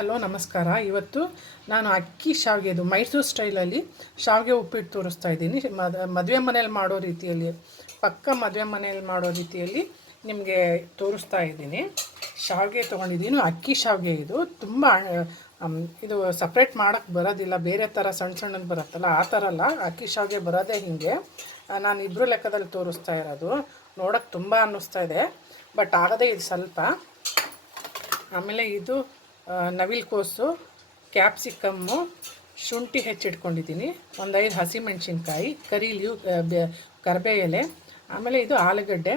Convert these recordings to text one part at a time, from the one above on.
Hello ನಮಸ್ಕಾರ. ಇವತ್ತು ನಾನು ಅಕ್ಕಿ ಶಾವಿಗೆದು ಮೈಸೂರು ಸ್ಟೈಲಲ್ಲಿ ಶಾವಿಗೆ ಉಪ್ಪಿಟ್ಟು ತೋರಿಸ್ತಾ ಇದ್ದೀನಿ. ಮದುವೆ ಮನೇಲಿ ಮಾಡೋ ರೀತಿಯಲ್ಲಿ, ಪಕ್ಕ ಮದುವೆ ಮನೇಲಿ ಮಾಡೋ ರೀತಿಯಲ್ಲಿ ನಿಮಗೆ ತೋರಿಸ್ತಾ ಇದ್ದೀನಿ. ಶಾವಿಗೆ ತೊಗೊಂಡಿದ್ದೀನಿ, ಅಕ್ಕಿ ಶಾವಿಗೆ. ಇದು ತುಂಬ ಇದು ಸಪ್ರೇಟ್ ಮಾಡೋಕ್ಕೆ ಬರೋದಿಲ್ಲ, ಬೇರೆ ಥರ ಸಣ್ಣ ಸಣ್ಣದು ಬರುತ್ತಲ್ಲ ಆ ಥರ ಅಲ್ಲ. ಅಕ್ಕಿ ಶಾವಿಗೆ ಬರೋದೇ ಹೀಗೆ. ನಾನು ಇಬ್ಬರು ಲೆಕ್ಕದಲ್ಲಿ ತೋರಿಸ್ತಾ ಇರೋದು. ನೋಡೋಕ್ಕೆ ತುಂಬ ಅನ್ನಿಸ್ತಾ ಇದೆ, ಬಟ್ ಆಗದೇ ಇದು ಸ್ವಲ್ಪ. ಆಮೇಲೆ ಇದು ನವಿಲುಕೋಸು, ಕ್ಯಾಪ್ಸಿಕಮ್ಮು, ಶುಂಠಿ ಹೆಚ್ಚಿಟ್ಕೊಂಡಿದ್ದೀನಿ, ಒಂದು 5 ಹಸಿಮೆಣ್ಸಿನ್ಕಾಯಿ, ಕರಿ ಲೀವ್, ಕರಿಬೇ ಎಲೆ. ಆಮೇಲೆ ಇದು ಆಲೂಗಡ್ಡೆ,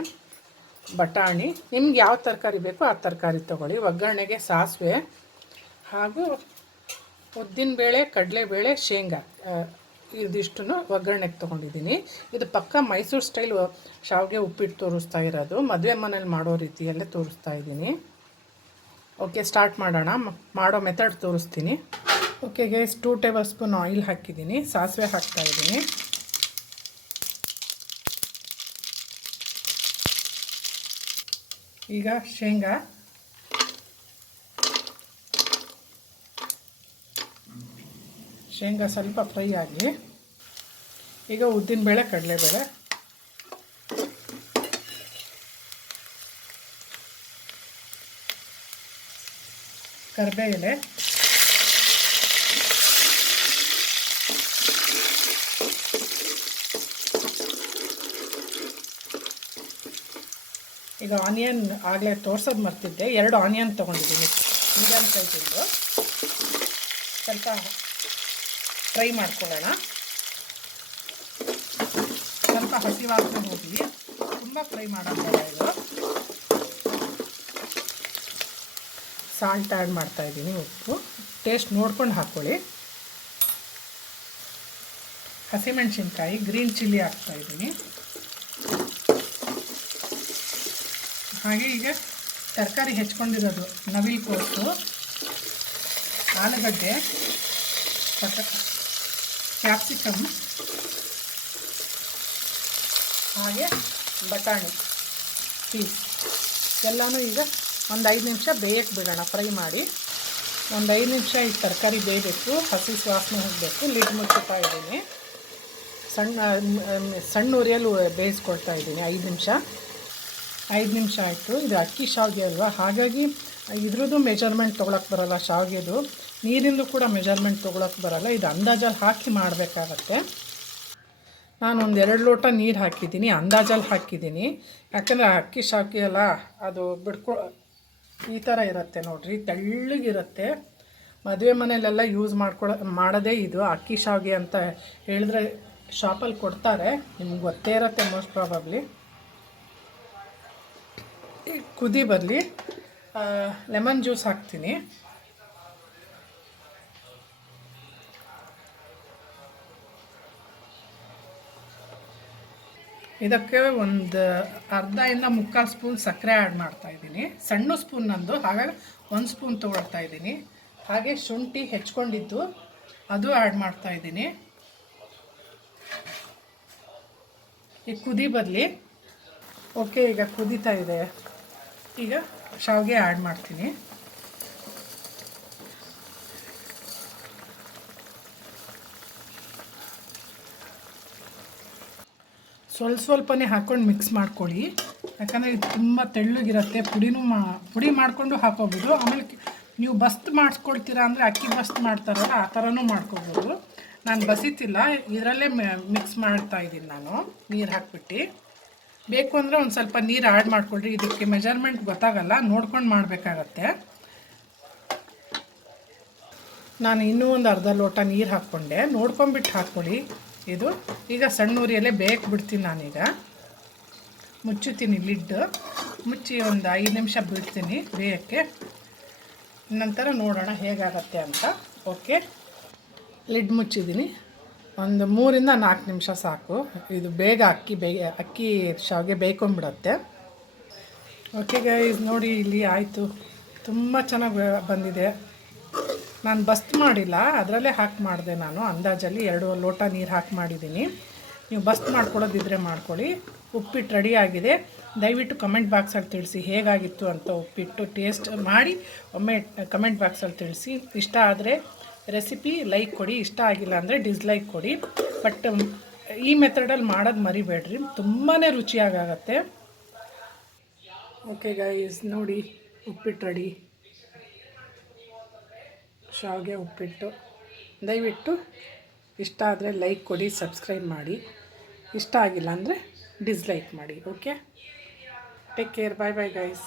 ಬಟಾಣಿ. ನಿಮ್ಗೆ ಯಾವ ತರಕಾರಿ ಬೇಕೋ ಆ ತರಕಾರಿ ತೊಗೊಳ್ಳಿ. ಒಗ್ಗರಣೆಗೆ ಸಾಸಿವೆ ಹಾಗೂ ಉದ್ದಿನಬೇಳೆ, ಕಡಲೆಬೇಳೆ, ಶೇಂಗಾ ಇದಿಷ್ಟನ್ನು ಒಗ್ಗರಣೆಗೆ ತೊಗೊಂಡಿದ್ದೀನಿ. ಇದು ಪಕ್ಕ ಮೈಸೂರು ಸ್ಟೈಲ್ ಶಾವಿಗೆ ಉಪ್ಪಿಟ್ಟು ತೋರಿಸ್ತಾ ಇರೋದು. ಮದುವೆ ಮನೇಲಿ ಮಾಡೋ ರೀತಿಯಲ್ಲೇ ತೋರಿಸ್ತಾ ಇದ್ದೀನಿ. ಓಕೆ, ಸ್ಟಾರ್ಟ್ ಮಾಡೋಣ. ಮಾಡೋ ಮೆಥಡ್ ತೋರಿಸ್ತೀನಿ. Okay guys, 2 table spoon oil ಹಾಕಿದ್ದೀನಿ. ಸಾಸಿವೆ ಹಾಕ್ತಾಯಿದ್ದೀನಿ. ಈಗ ಶೇಂಗಾ ಸ್ವಲ್ಪ ಫ್ರೈ ಆಗಲಿ. ಈಗ ಉದ್ದಿನಬೇಳೆ, ಕಡಲೆಬೇಳೆ, ಕರಿಬೇ ಎಲೆ, ಈಗ ಆನಿಯನ್ ಆಗಲೇ ತೋರ್ಸೋದು ಮರ್ತಿದ್ದೆ. 2 ಆನಿಯನ್ ತೊಗೊಂಡಿದ್ದೀನಿ, ಮೀಡಿಯಮ್ ಸೈಜಿಂದು. ಸ್ವಲ್ಪ ಫ್ರೈ ಮಾಡ್ಕೊಳ್ಳೋಣ. ಸ್ವಲ್ಪ ಹಸಿ ವಾಸನೆ ಹೋಗಲಿ, ತುಂಬ ಫ್ರೈ ಮಾಡೋಲ್ಲ. ಇದು ಸಾಲ್ಟ್ ಆ್ಯಡ್ ಮಾಡ್ತಾಯಿದ್ದೀನಿ, ಉಪ್ಪು ಟೇಸ್ಟ್ ನೋಡ್ಕೊಂಡು ಹಾಕ್ಕೊಳ್ಳಿ. ಹಸಿಮೆಣ್ಸಿನ್ಕಾಯಿ, ಗ್ರೀನ್ ಚಿಲ್ಲಿ ಹಾಕ್ತಾಯಿದ್ದೀನಿ. ಹಾಗೆ ಈಗ ತರಕಾರಿ ಹೆಚ್ಕೊಂಡಿರೋದು ನವಿಲುಕೋಸು, ಆಲೂಗಡ್ಡೆ, ಕ್ಯಾಪ್ಸಿಕಮ್, ಹಾಗೆ ಬಟಾಣಿ ಪೀಸ್ ಎಲ್ಲನೂ ಈಗ ಒಂದು 5 ನಿಮಿಷ ಬೇಯಕ್ಕೆ ಬಿಡೋಣ. ಫ್ರೈ ಮಾಡಿ ಒಂದು 5 ನಿಮಿಷ ಈ ತರಕಾರಿ ಬೇಯಬೇಕು, ಹಸಿ ವಾಸನೆ ಹೋಗಬೇಕು. ಲಿಡ್ ಮುಚ್ಚುತ್ತಾ ಇದ್ದೀನಿ. ಸಣ್ಣ ಉರಿಯಲ್ಲಿ ಬೇಯಿಸ್ಕೊಳ್ತಾ ಇದ್ದೀನಿ. 5 ನಿಮಿಷ ಆಯಿತು. ಇದು ಅಕ್ಕಿ ಶಾವಿಗೆ ಅಲ್ವಾ, ಹಾಗಾಗಿ ಇದ್ರದ್ದು ಮೆಜರ್ಮೆಂಟ್ ತೊಗೊಳಕ್ಕೆ ಬರೋಲ್ಲ. ಶಾವಿಗೆದು ನೀರಿಂದು ಕೂಡ ಮೆಜರ್ಮೆಂಟ್ ತೊಗೊಳಕ್ಕೆ ಬರೋಲ್ಲ. ಇದು ಅಂದಾಜಲ್ಲಿ ಹಾಕಿ ಮಾಡಬೇಕಾಗತ್ತೆ. ನಾನು ಒಂದು 2 ಲೋಟ ನೀರು ಹಾಕಿದ್ದೀನಿ, ಅಂದಾಜಲ್ಲಿ ಹಾಕಿದ್ದೀನಿ. ಯಾಕಂದರೆ ಅಕ್ಕಿ ಶಾವಿಗೆ ಅಲ್ಲ, ಅದು ಈ ಥರ ಇರುತ್ತೆ ನೋಡಿರಿ, ತೆಳ್ಳಗಿರುತ್ತೆ. ಮದುವೆ ಮನೆಯಲ್ಲೆಲ್ಲ ಯೂಸ್ ಮಾಡೋದೇ ಇದು ಅಕ್ಕಿ ಶಾವಿಗೆ ಅಂತ ಹೇಳಿದ್ರೆ ಶಾಪಲ್ಲಿ ಕೊಡ್ತಾರೆ. ನಿಮ್ಗೆ ಗೊತ್ತೇ ಇರುತ್ತೆ ಮೋಸ್ಟ್ ಪ್ರಾಬಬ್ಲಿ. ಕುದಿ ಬರಲಿ, ಲೆಮನ್ ಜ್ಯೂಸ್ ಹಾಕ್ತೀನಿ. ಇದಕ್ಕೆ ಒಂದು ಅರ್ಧದಿಂದ 3/4 ಸ್ಪೂನ್ ಸಕ್ಕರೆ ಆ್ಯಡ್ ಮಾಡ್ತಾಯಿದ್ದೀನಿ. ಸಣ್ಣ ಸ್ಪೂನ್ ನಂದು, ಹಾಗಾಗಿ 1 ಸ್ಪೂನ್ ತೊಗೊಳ್ತಾ ಇದ್ದೀನಿ. ಹಾಗೆ ಶುಂಠಿ ಹೆಚ್ಕೊಂಡಿದ್ದು ಅದು ಆ್ಯಡ್ ಮಾಡ್ತಾಯಿದ್ದೀನಿ. ಈಗ ಕುದಿ ಬರಲಿ. ಓಕೆ, ಈಗ ಕುದೀತಾ ಇದೆ. ಈಗ ಶಾವಿಗೆ ಆ್ಯಡ್ ಮಾಡ್ತೀನಿ. ಸ್ವಲ್ಪನೇ ಹಾಕ್ಕೊಂಡು ಮಿಕ್ಸ್ ಮಾಡ್ಕೊಳ್ಳಿ. ಯಾಕಂದರೆ ಇದು ತುಂಬ ತೆಳ್ಳಗಿರುತ್ತೆ. ಪುಡಿ ಮಾಡಿಕೊಂಡು ಹಾಕೋಬೋದು. ಆಮೇಲೆ ನೀವು ಬಸ್ತ್ ಮಾಡಿಸ್ಕೊಳ್ತೀರಾ ಅಂದರೆ ಅಕ್ಕಿ ಬಸ್ತ್ ಮಾಡ್ತಾರಲ್ಲ ಆ ಥರನೂ ಮಾಡ್ಕೋಬೋದು. ನಾನು ಬಸಿತಿಲ್ಲ, ಇದರಲ್ಲೇ ಮಿಕ್ಸ್ ಮಾಡ್ತಾಯಿದ್ದೀನಿ ನಾನು, ನೀರು ಹಾಕ್ಬಿಟ್ಟು. ಬೇಕು ಅಂದರೆ ಒಂದು ಸ್ವಲ್ಪ ನೀರು ಆ್ಯಡ್ ಮಾಡ್ಕೊಳ್ರಿ. ಇದಕ್ಕೆ ಮೆಜರ್ಮೆಂಟ್ ಗೊತ್ತಾಗಲ್ಲ, ನೋಡ್ಕೊಂಡು ಮಾಡಬೇಕಾಗತ್ತೆ. ನಾನು ಇನ್ನೂ ಒಂದು ಅರ್ಧ ಲೋಟ ನೀರು ಹಾಕ್ಕೊಂಡೆ, ನೋಡ್ಕೊಂಬಿಟ್ಟು ಹಾಕ್ಕೊಳ್ಳಿ. ಇದು ಈಗ ಸಣ್ಣ ಉರಿಯಲ್ಲೇ ಬೇಯಕ್ಕೆ ಬಿಡ್ತೀನಿ. ನಾನೀಗ ಮುಚ್ಚುತ್ತೀನಿ, ಲಿಡ್ ಮುಚ್ಚಿ ಒಂದು 5 ನಿಮಿಷ ಬಿಡ್ತೀನಿ ಬೇಯಕ್ಕೆ. ನಂತರ ನೋಡೋಣ ಹೇಗಾಗತ್ತೆ ಅಂತ. ಓಕೆ, ಲಿಡ್ ಮುಚ್ಚಿದ್ದೀನಿ. ಒಂದು 3 ರಿಂದ 4 ನಿಮಿಷ ಸಾಕು. ಇದು ಬೇಗ ಅಕ್ಕಿ ಶಾವಿಗೆ ಬೇಯ್ಕೊಂಬಿಡುತ್ತೆ. ಓಕೆ ಗೈಸ್, ನೋಡಿ ಇಲ್ಲಿ ಆಯಿತು. ತುಂಬ ಚೆನ್ನಾಗಿ ಬಂದಿದೆ. ನಾನು ಬಸ್ತ್ ಮಾಡಿಲ್ಲ, ಅದರಲ್ಲೇ ಹಾಕಿ ಮಾಡಿದೆ. ನಾನು ಅಂದಾಜಲ್ಲಿ 2 ಲೋಟ ನೀರು ಹಾಕಿ ಮಾಡಿದ್ದೀನಿ. ನೀವು ಬಸ್ತ್ ಮಾಡ್ಕೊಳ್ಳೋದಿದ್ರೆ ಮಾಡ್ಕೊಳ್ಳಿ. ಉಪ್ಪಿಟ್ಟು ರೆಡಿ ಆಗಿದೆ. ದಯವಿಟ್ಟು ಕಮೆಂಟ್ ಬಾಕ್ಸಲ್ಲಿ ತಿಳಿಸಿ ಹೇಗಾಗಿತ್ತು ಅಂತ ಉಪ್ಪಿಟ್ಟು ಟೇಸ್ಟ್ ಮಾಡಿ ಒಮ್ಮೆ ಕಮೆಂಟ್ ಬಾಕ್ಸಲ್ಲಿ ತಿಳಿಸಿ. ಇಷ್ಟ ಆದರೆ ರೆಸಿಪಿ ಲೈಕ್ ಕೊಡಿ, ಇಷ್ಟ ಆಗಿಲ್ಲ ಅಂದರೆ ಡಿಸ್ಲೈಕ್ ಕೊಡಿ. ಬಟ್ ಈ ಮೆಥಡಲ್ಲಿ ಮಾಡೋದು ಮರಿಬೇಡ್ರಿ, ತುಂಬಾ ರುಚಿಯಾಗತ್ತೆ. ಓಕೆ ಗೈಸ್, ನೋಡಿ ಉಪ್ಪಿಟ್ಟು ರೆಡಿ, ಶಾವಿಗೆ ಉಪ್ಪಿಟ್ಟು. ದಯವಿಟ್ಟು ಇಷ್ಟ ಆದರೆ ಲೈಕ್ ಕೊಡಿ, ಸಬ್ಸ್ಕ್ರೈಬ್ ಮಾಡಿ. ಇಷ್ಟ ಆಗಿಲ್ಲ ಅಂದರೆ ಡಿಸ್ಲೈಕ್ ಮಾಡಿ. ಓಕೆ, ಟೇಕ್ ಕೇರ್, ಬಾಯ್ ಬಾಯ್ ಗೈಸ್.